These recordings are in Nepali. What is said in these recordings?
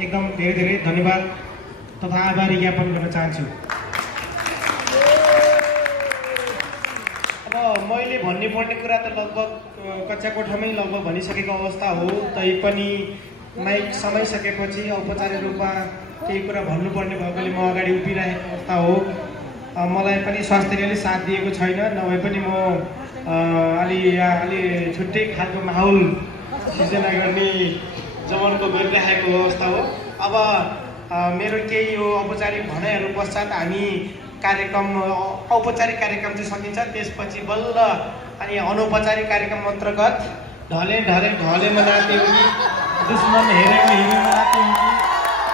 एकदम धेरै धेरै धन्यवाद तथा आभार ज्ञापन गर्न चाहन्छु। अब मैले भन्नुपर्ने कुरा त लगभग कक्षा कोठामै लगभग भनिसकेको अवस्था हो, तैपनि माइक समाइसकेपछि औपचारिक रूपमा केही कुरा भन्नुपर्ने भएकोले म अगाडि उभिरहेको अवस्था हो। मलाई पनि स्वास्थ्यले साथ दिएको छैन, नभए पनि म अलि छुट्टै खालको माहौल सिर्जना गर्ने जमनको गरिरहेको अवस्था हो। अब मेरो केही यो औपचारिक भनाइहरू पश्चात हामी औपचारिक कार्यक्रम चाहिँ सकिन्छ, त्यसपछि बल्ल अनि अनौपचारिक कार्यक्रम अन्तर्गत ढले मनाते हो कि दुश्मन हेरेको मनाते हो कि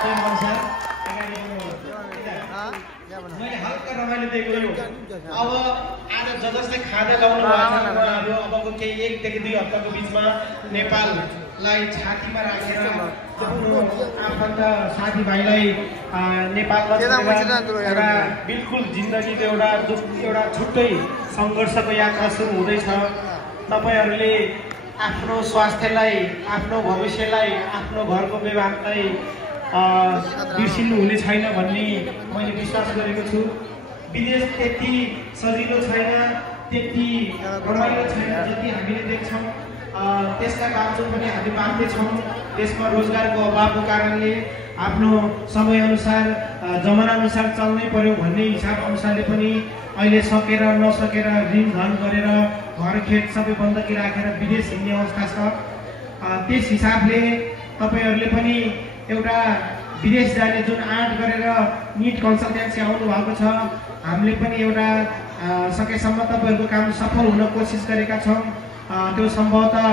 त्यही अनुसार मैले हल्का रमाइलो दिएको यो। अब आज जसले खाँदै लाउनु भएको छ उहाँहरू अबको केही 1 देखि 2 हप्ताको बिचमा नेपाललाई छातीमा राखेर आफ्नो आफन्त साथीभाइलाई नेपालमा एउटा बिल्कुल जिन्दगीको एउटा छुट्टै सङ्घर्षको यात्रा सुरु हुँदैछ। तपाईँहरूले आफ्नो स्वास्थ्यलाई, आफ्नो भविष्यलाई, आफ्नो घरको व्यवहारलाई बिर्सिनु हुने छैन भन्ने मैले विश्वास गरेको छु। विदेश त्यति सजिलो छैन, त्यति रमाइलो छैन जति हामीले देख्छौँ। त्यसका बावजुद पनि हामी बाध्य छौँ। देशमा रोजगारको अभावको कारणले आफ्नो समयअनुसार जमानाअनुसार चल्नै पर्यो भन्ने हिसाब अनुसारले पनि अहिले सकेर नसकेर ऋण धन गरेर घरखेत सबै बन्दकी राखेर विदेश हिँड्ने अवस्था छ। त्यस हिसाबले तपाईँहरूले पनि एउटा विदेश जाने जुन आँट गरेर निट कन्सल्टेन्सी आउनु भएको छ, हामीले पनि एउटा सकेसम्म तपाईँहरूको काम सफल हुन कोसिस गरेका छौँ। त्यो सम्भवतः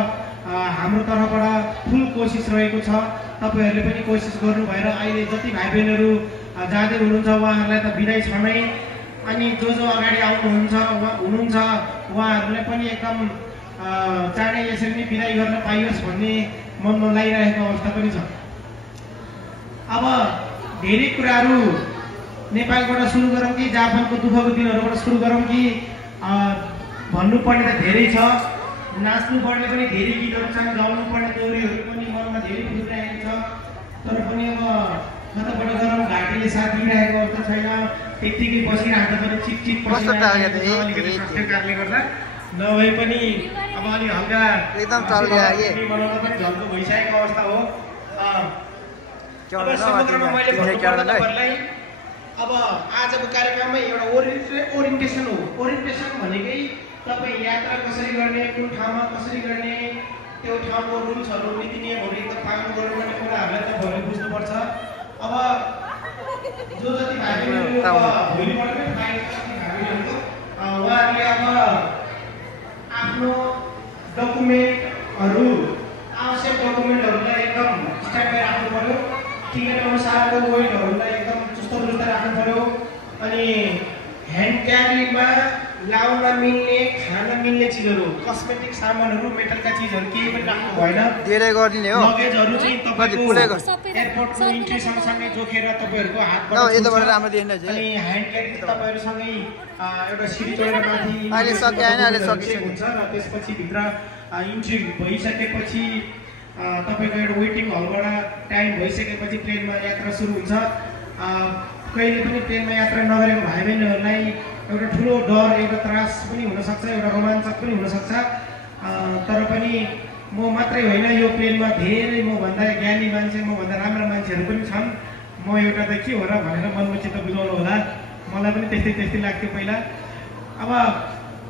हाम्रो तर्फबाट फुल कोसिस रहेको छ। तपाईँहरूले पनि कोसिस गर्नु भएर अहिले जति भाइ बहिनीहरू जाँदै हुनुहुन्छ उहाँहरूलाई त बिदाई छ नै, अनि जो अगाडि आउनुहुन्छ उहाँहरूलाई पनि एकदम चाँडै यसरी नै बिदाई गर्न पाइयोस् भन्ने मनमा लागिरहेको अवस्था पनि छ। अब धेरै कुराहरू नेपालबाट सुरु गरौँ कि जापानको दुःखको दिनहरूबाट सुरु गरौँ कि भन्नुपर्ने त धेरै छ। नाच्नुपर्ने पनि धेरै गीतहरू छन्, गाउनुपर्ने दोहोरीहरू पनि मनमा धेरै फुलिरहेको छ। तर पनि अब कताबाट गरौँ, घाँटीले साथ दिइरहेको अवस्था छैन। त्यत्तिकै बसिरहेको पनि चिप अलिकति स्वास्थ्यको कारणले गर्दा नभए पनि अब अलि हल्का मनाउन पनि झल्को भइसकेको अवस्था हो। अब आजको कार्यक्रममा एउटा ओरिएन्टेसन हो। ओरिएन्टेसन भनेकै तपाईँ यात्रा कसरी गर्ने, कुन ठाउँमा कसरी गर्ने, त्यो ठाउँको रुल्सहरू नीति नियमहरू एकदम पालन गर्नुपर्ने कुराहरूलाई तपाईँहरूले बुझ्नुपर्छ। अब जो जति भाइ बहिनीहरू भोलिबाट पनि उहाँहरूले अब आफ्नो डकुमेन्टहरू, आवश्यक डकुमेन्टहरूलाई एकदम स्ट्यान्डबाई राख्नु पर्यो। टिकट अनुसारको वेटहरूलाई एकदम चुस्त दुरुस्त राख्नु पर्यो। अनि ह्यान्ड क्यारीमा लाउन मिल्ने, खान मिल्ने चिजहरू, कस्मेटिक सामानहरू, मेटलका चिजहरू केही पनि राख्नु भएन। धेरै गरिदिने हो। लगेजहरू चाहिँ तपाईँको एयरपोर्टको इन्ट्री सँगसँगै जोखेर तपाईँहरूको हातबाट अनि ह्यान्ड क्यारी तपाईँहरूसँगै एउटा सिडी चढेर माथि हुन्छ र त्यसपछि भित्र इन्ट्री भइसकेपछि तपाईँको एउटा वेटिङ हलबाट टाइम भइसकेपछि प्लेनमा यात्रा सुरु हुन्छ। कहिले पनि प्लेनमा यात्रा नगरेको भाइ बहिनीहरूलाई एउटा ठुलो डर, एउटा त्रास पनि हुनसक्छ, एउटा रोमाञ्चक पनि हुनसक्छ। तर पनि म मात्रै होइन, यो प्लेनमा धेरै मभन्दा ज्ञानी मान्छे, मभन्दा राम्रा मान्छेहरू पनि छन्। म एउटा त के हो र भनेर मनमा चित्त बुझाउनु होला। मलाई पनि त्यस्तै लाग्थ्यो पहिला। अब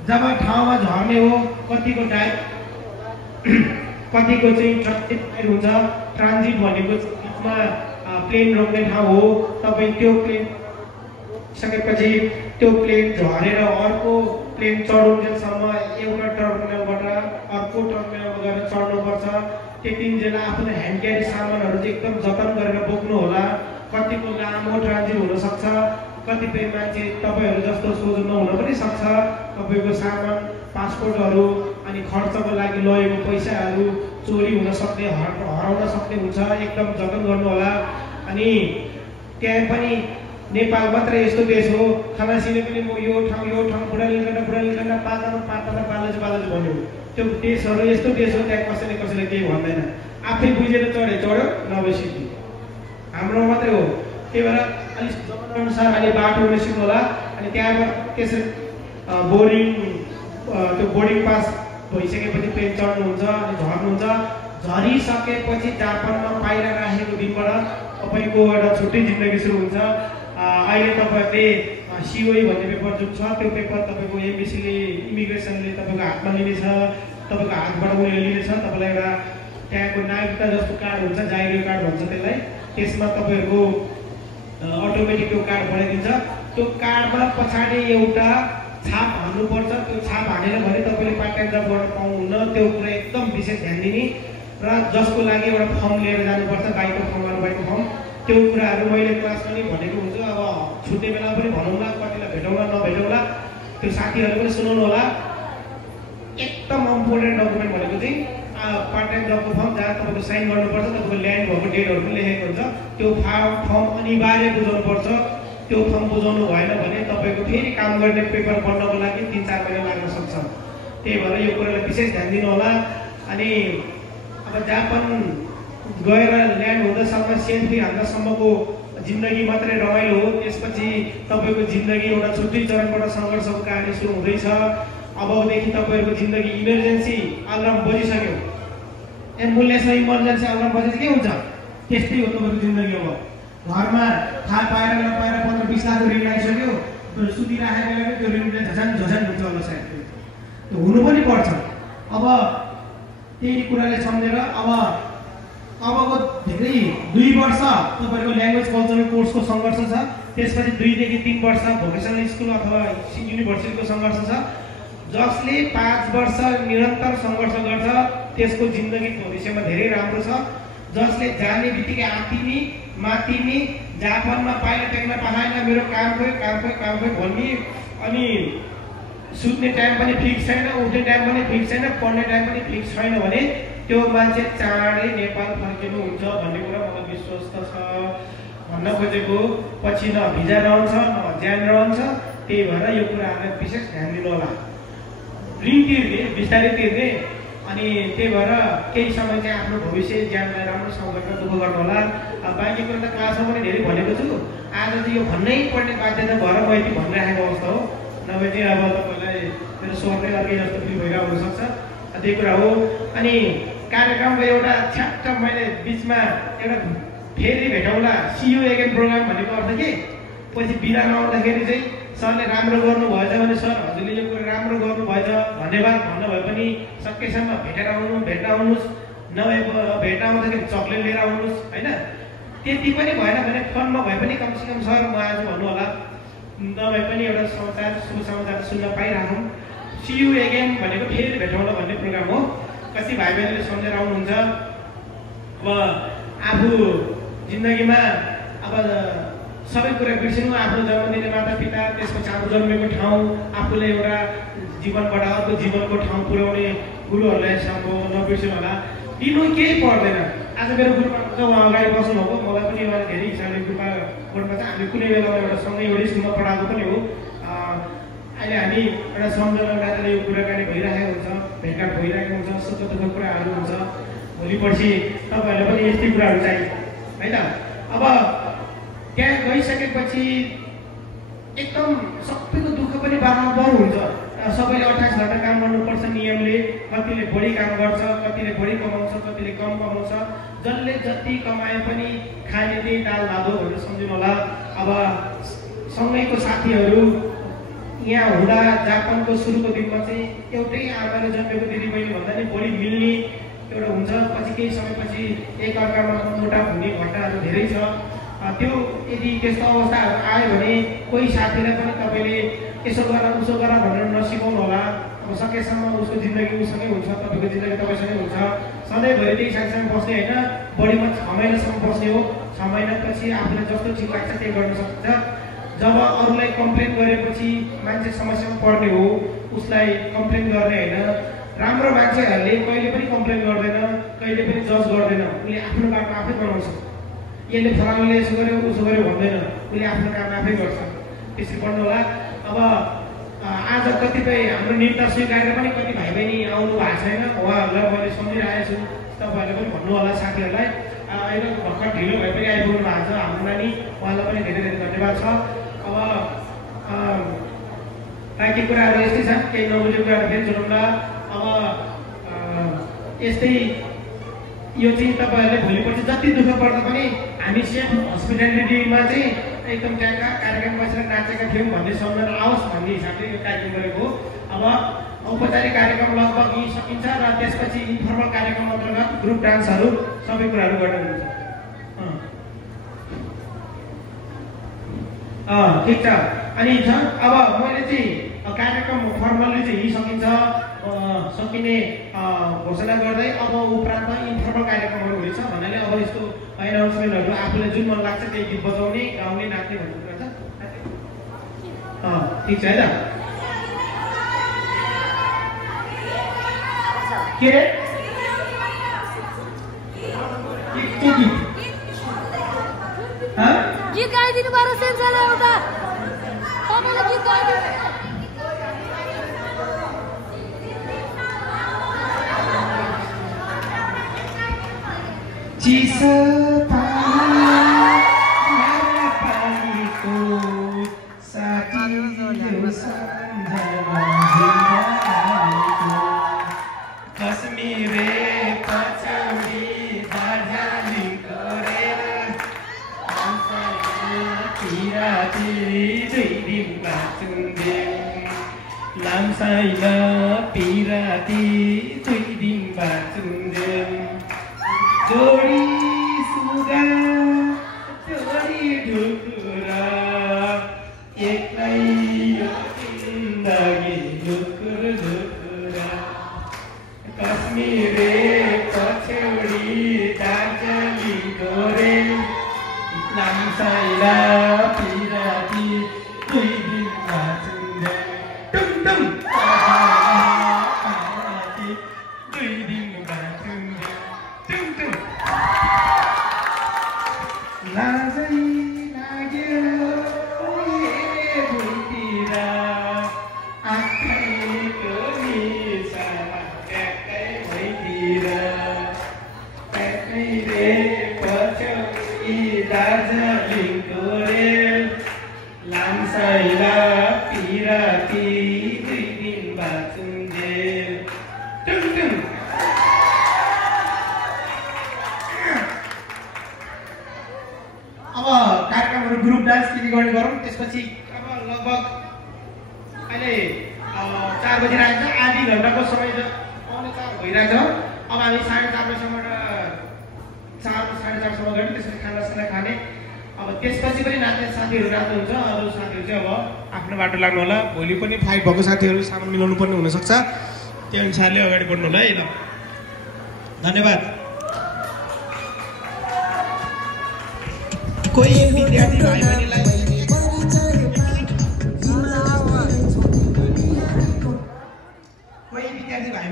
जब ठाउँमा झर्ने हो, कतिको टाइम, कतिको चाहिँ ट्रान्जिट हुन्छ। ट्रान्जिट भनेको बिचमा प्लेन रोक्ने ठाउँ हो। तपाईँ त्यो प्लेन सकेपछि त्यो प्लेन झरेर अर्को प्लेन चढुन्जेलसम्म एउटा टर्मिनलबाट अर्को टर्मिनलमा गएर चढ्नुपर्छ। त्यतिन्जेल आफूले ह्यान्ड क्यारी सामानहरू चाहिँ एकदम जतन गरेर बोक्नु होला। कतिको लामो ट्रान्जिट हुनसक्छ, कतिपय मान्छे तपाईँहरू जस्तो सोझो नहुन पनि सक्छ। तपाईँको सामान, पासपोर्टहरू अनि खर्चको लागि लगेको पैसाहरू चोरी हुन सक्ने, हराउन सक्ने हुन्छ। एकदम जतन गर्नु होला। अनि त्यहाँ पनि नेपाल मात्रै यस्तो देश हो, खलासीले पनि म यो ठाउँ बुढालिखण्ड पाल्दा बालाजु भन्यो। त्यो देशहरू यस्तो देश हो, त्यहाँ कसैले केही भन्दैन। आफै बुझेर चढ्यो नभए सिद्धि। त्यही भएर अलिक जमानाअनुसार अहिले बाटो हुन सिक्नु होला। अनि त्यहाँबाट त्यसरी बोर्डिङ त्यो बोर्डिङ पास भइसकेपछि प्लेन चढ्नुहुन्छ अनि झर्नुहुन्छ। झरिसकेपछि जापानमा पाइला राखेको दिनबाट तपाईँको एउटा छुट्टै जिन्दगी सुरु हुन्छ। अहिले तपाईँहरूले सिओई भन्ने पेपर जुन छ त्यो पेपर तपाईँको एमबिसीले इमिग्रेसनले तपाईँको हातमा लिनेछ, तपाईँको हातबाट उनीहरूले लिनेछ। तपाईँलाई एउटा त्यहाँको नागरिकता जस्तो कार्ड हुन्छ, जागिरी कार्ड भन्छ त्यसलाई, त्यसमा तपाईँहरूको अटोमेटिक त्यो कार्ड बनाइदिन्छ। त्यो कार्डमा पछाडि एउटा छाप हाल्नुपर्छ। त्यो छाप हालेर भने तपाईँले पार्ट टाइम जब गर्न पाउनुहुन्न। त्यो कुरा एकदम विशेष ध्यान दिने र जसको लागि एउटा फर्म लिएर जानुपर्छ, बाइकको फर्म बाइकको फर्म। त्यो कुराहरू मैले क्लासमा नि भनेको हुन्छु। अब छुट्ने बेला पनि भनौँला, कतिलाई भेटौँला नभेटौँला, त्यो साथीहरू पनि सुनाउनु होला। एकदम इम्पोर्टेन्ट डकुमेन्ट भनेको चाहिँ पार्ट टाइम जबको फर्म, जहाँ तपाईँको साइन गर्नुपर्छ, तपाईँको ल्यान्ड भएको डेटहरू पनि लेखेको हुन्छ। त्यो फर्म अनिवार्य बुझाउनुपर्छ। त्यो फर्म बुझाउनु भएन भने तपाईँको फेरि काम गर्ने पेपर बन्नको लागि 3-4 महिना लाग्न सक्छ। त्यही भएर यो कुरालाई विशेष ध्यान दिनु होला। अनि अब जापान गएर ल्यान्ड हुँदासम्म सेन्ट्री हाल्दासम्मको जिन्दगी मात्रै रमाइलो हो। त्यसपछि तपाईँको जिन्दगी एउटा छुट्टै चरणबाट सङ्घर्षको कहानी सुरु हुँदैछ। अबदेखि तपाईँहरूको जिन्दगी इमर्जेन्सी अलार्म बजिसक्यो, एम्बुलेन्समा इमर्जेन्सी अलार्म बजेपछि के हुन्छ त्यस्तै हो तपाईँको जिन्दगी। अब घरमा थाहा पाएर नपाएर 15-20 लाखको ऋण आइसक्यो, सुतिराखेको बेलामा त्यो ऋणले झझान हुन्छ होला सायद। त्यो हुनु पनि पर्छ। अब त्यही कुराले सम्झेर अबको धेरै 2 वर्ष तपाईँको ल्याङ्ग्वेज कल्चरल कोर्सको सङ्घर्ष छ। त्यसपछि 2 देखि 3 वर्ष भोकेसनल स्कुल अथवा युनिभर्सिटीको सङ्घर्ष छ। जसले 5 वर्ष निरन्तर सङ्घर्ष गर्छ त्यसको जिन्दगी भविष्यमा धेरै राम्रो छ। जसले जाने बित्तिकै आत्तिने मात्तिने, जापानमा पाइला टेक्न पाएन, मेरो काम खोइ भन्ने, अनि सुत्ने टाइम पनि फिक्स छैन, उठ्ने टाइम पनि फिक्स छैन, पढ्ने टाइम पनि फिक्स छैन भने त्यो मान्छे चाँडै नेपाल फर्किनुहुन्छ भन्ने कुरा मलाई विश्वास छ। भन्न खोजेको पछि न भिजा रहन्छ न ज्यान रहन्छ। त्यही भएर यो कुराहरूलाई विशेष ध्यान दिनु होला। ऋण तिर्ने बिस्तारै तिर्ने, अनि त्यही भएर केही समय चाहिँ आफ्नो भविष्य ज्यानलाई राम्रोसँग गरेर दुःख गर्नु होला। बाँकी कुरा त क्लासमा पनि धेरै भनेको छु। आज चाहिँ यो भन्नै पर्ने बाध्यता भएर म यति भनिराखेको अवस्था हो। नभए चाहिँ अब तपाईँलाई मेरो स्वरले अर्कै जस्तो फिल भइरहेको हुनसक्छ। त्यही कुरा हो। अनि कार्यक्रमको एउटा छ्याट्ट मैले बिचमा एउटा फेरि भेटौँला सियु एगेन प्रोग्राम भनेको अर्थ के, पछि बिदा नआउँदाखेरि चाहिँ सरले राम्रो गर्नुभएछ भने सर हजुरले यो कुरा राम्रो गर्नुभएछ धन्यवाद भन्नुभयो पनि सकेसम्म भेटेर आउनुहोस्, नभए भेट्न आउँदाखेरि चक्लेट लिएर आउनुहोस् होइन। त्यति पनि भएन भने फोनमा भए पनि कमसेकम सर म आज भन्नु होला, नभए पनि एउटा समाचार शुभ समाचार सुन्न पाइराखौँ। सियु एगेन भनेको फेरि भेटौँला भन्ने प्रोग्राम हो। कति भाइ बहिनीले सम्झेर आउनुहुन्छ। अब आफू जिन्दगीमा अब सबै कुरा बिर्सिनु, आफ्नो जन्म दिने मातापिता, त्यसपछि आफू जन्मेको ठाउँ, आफूले एउटा जीवनबाट अर्को जीवनको ठाउँ पुर्याउने गुरुहरूलाई नबिर्सिनु होला। दिनु केही पर्दैन। आज मेरो ग्रुपमा छ, उहाँ अगाडि बस्नुभएको, मलाई पनि उहाँले धेरै हिसाबले ग्रुपमा ग्रुपमा चाहिँ हामी कुनै बेलामा एउटा सँगै एउटै स्कुलमा पढाएको पनि हो। अहिले हामी एउटा सम्झना गरेर यो कुराकानी भइरहेको हुन्छ, भेटघाट भइरहेको हुन्छ, सुख दुःख कुराहरू हुन्छ। भोलि पर्सि तपाईँहरूलाई पनि यस्तै कुराहरू चाहिन्छ होइन। अब त्यहाँ गइसकेपछि एकदम सबैको दुःख पनि बराबर हुन्छ। सबैले 28 घन्टा काम गर्नुपर्छ नियमले। कतिले बढी काम गर्छ, कतिले बढी कमाउँछ, कतिले कम कमाउँछ। जसले जति कमाए पनि खाने त्यही दाल भात हो भनेर सम्झिनु होला। अब सँगैको साथीहरू यहाँ हुँदा जापानको सुरुको दिनमा चाहिँ एउटै आमाले जन्मेको दिदीबहिनी भन्दा नि बढी मिल्ने एउटा हुन्छ। पछि केही समयपछि एकअर्कामा मोटाप हुने घटनाहरू धेरै छ। त्यो यदि त्यस्तो अवस्थाहरू आयो भने कोही साथीलाई पनि तपाईँले यसो गर उसो गर भनेर नसिकाउनु होला। अब सकेसम्म उसको जिन्दगी उसँगै हुन्छ, तपाईँको जिन्दगी तपाईँसँगै हुन्छ। सधैँभरि त्यही साथीसँग बस्ने होइन, बढीमा 6 महिनासम्म बस्ने हो। 6 महिनापछि आफूलाई जस्तो ठिक लाग्छ त्यही गर्न सक्छ। जब अरूलाई कम्प्लेन गरेपछि मान्छे समस्यामा पर्ने हो, उसलाई कम्प्लेन गर्ने होइन। राम्रो मान्छेहरूले कहिले पनि कम्प्लेन गर्दैन, कहिले पनि जज गर्दैन। उसले आफ्नो बाटो आफै बनाउँछ। यसले फलानाले यसो गर्यो उसो गर्यो भन्दैन, उसले आफ्नो काम आफै गर्छ। त्यसरी पढ्नु होला। अब आज कतिपय हाम्रो निर्णय स्वीकारेर पनि कति भाइ बहिनी आउनु भएको छैन, उहाँहरूलाई मैले सम्झिरहेको छु। तपाईँहरूले पनि भन्नु होला साथीहरूलाई। अहिले भर्खर ढिलो भए पनि आइपुग्नु भएको छ हाम्रो नानी, उहाँलाई पनि धेरै धेरै धन्यवाद छ। अब बाँकी कुराहरू यस्तै छ, केही नबुझेको कुराहरू फेरि जोडौँला। अब यस्तै यो चाहिँ तपाईँहरूले भोलिपर्सि जति दुःख पर्दा पनि हामी सेफ हस्पिटालिटीमा चाहिँ एकदम त्यहाँका कार्यक्रम बसेर नाचेका थियौँ भन्ने सम्झना आओस् भन्ने हिसाबले यो कार्यक्रम गरेको हो। अब औपचारिक कार्यक्रम लगभग यही सकिन्छ र त्यसपछि इन्फर्मल कार्यक्रम अन्तर्गत ग्रुप डान्सहरू सबै कुराहरू गर्न हुन्छ। ठिक छ। अनि छ अब मैले चाहिँ कार्यक्रम फर्मल्ली चाहिँ यही सकिन्छ सकिने घोषणा गर्दै अब उपरान्त इन्फर्मल कार्यक्रमहरू हुनेछ भन्नाले अब यस्तो एनाउन्समेन्टहरू आफूलाई जुन मन लाग्छ त्यही गीत बजाउने गाउने नाच्ने भन्ने कुरा छ। ठिक छ है त? के रे गीत गाइदिनु पर्यो सेन्सरले एउटा तपाईँले गीत गाइदिनु चिसो पानीको साटिलो सम्झना कश्मीरे पछौडी दार्जिलिङ गरेर पिराती 2 दिन बाँचुन्जेल लाम्साइल पिराती 2 दिन बाँचुन्जेल जोडी सुगा जोडी ढुकुरा एक्लै यो जिन्दगी ढुकुर ढुकुरा कश्मीरे पछौडी दार्जिलिङ गोरेल लाम्साइला पिराती 2 दिन बाँचुन्जेल टुम टुम पिराती 2 दिन बाँचुन्जेल टुम टुम लाजै लाग्यो भुइँतिर आँखैको निसा ट्याक्कै भुइँतिर ट्याक्कै रे पछौडी दार्जिलिङ गोरेल लाम्साइला पिराती 2 दिन बाँचुन्जेल टुम टुम। अब कार्यक्रमहरू ग्रुप डान्स किन गर्ने गरौँ। त्यसपछि अब लगभग अहिले 4 बजिरहेको छ, आधी घन्टाको समय आउने 4 भइरहेछ। अब हामी 4:30 बजीसम्म 4:30 गर्ने, त्यसपछि खानासाना खाने। अब त्यसपछि पनि नाच्ने साथीहरू नाच्नुहुन्छ, अरू साथीहरू चाहिँ अब आफ्नो बाटो लाग्नु होला। भोलि पनि फ्लाइट भएको साथीहरू सामान मिलाउनु पर्ने हुनसक्छ, त्यो अनुसारले अगाडि बढ्नु होला है। ल धन्यवाद। कोही विद्यार्थी भाइ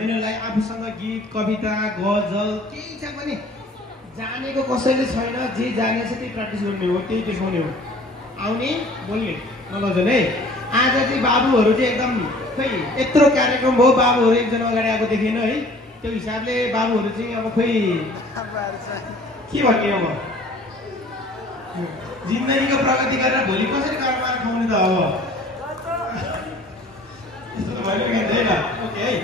बहिनीलाई आफूसँग गीत कविता गजल केही छ भने जानेको कसैले छैन, जे जानेछ त्यही प्र्याक्टिस गर्ने हो, त्यही देखाउने हो, आउने बोल्ने नलजाउने है। आज चाहिँ बाबुहरू चाहिँ एकदम खै यत्रो कार्यक्रम भयो, बाबुहरू एकजना अगाडि आएको देखिएन है। त्यो हिसाबले बाबुहरू चाहिँ अब खै के भन्ने अब जिन्दगीको प्रगति गरेर भोलि कसरी कारोबार खुवाउने त अब यस्तो त भइरहेको छैन। ओके है।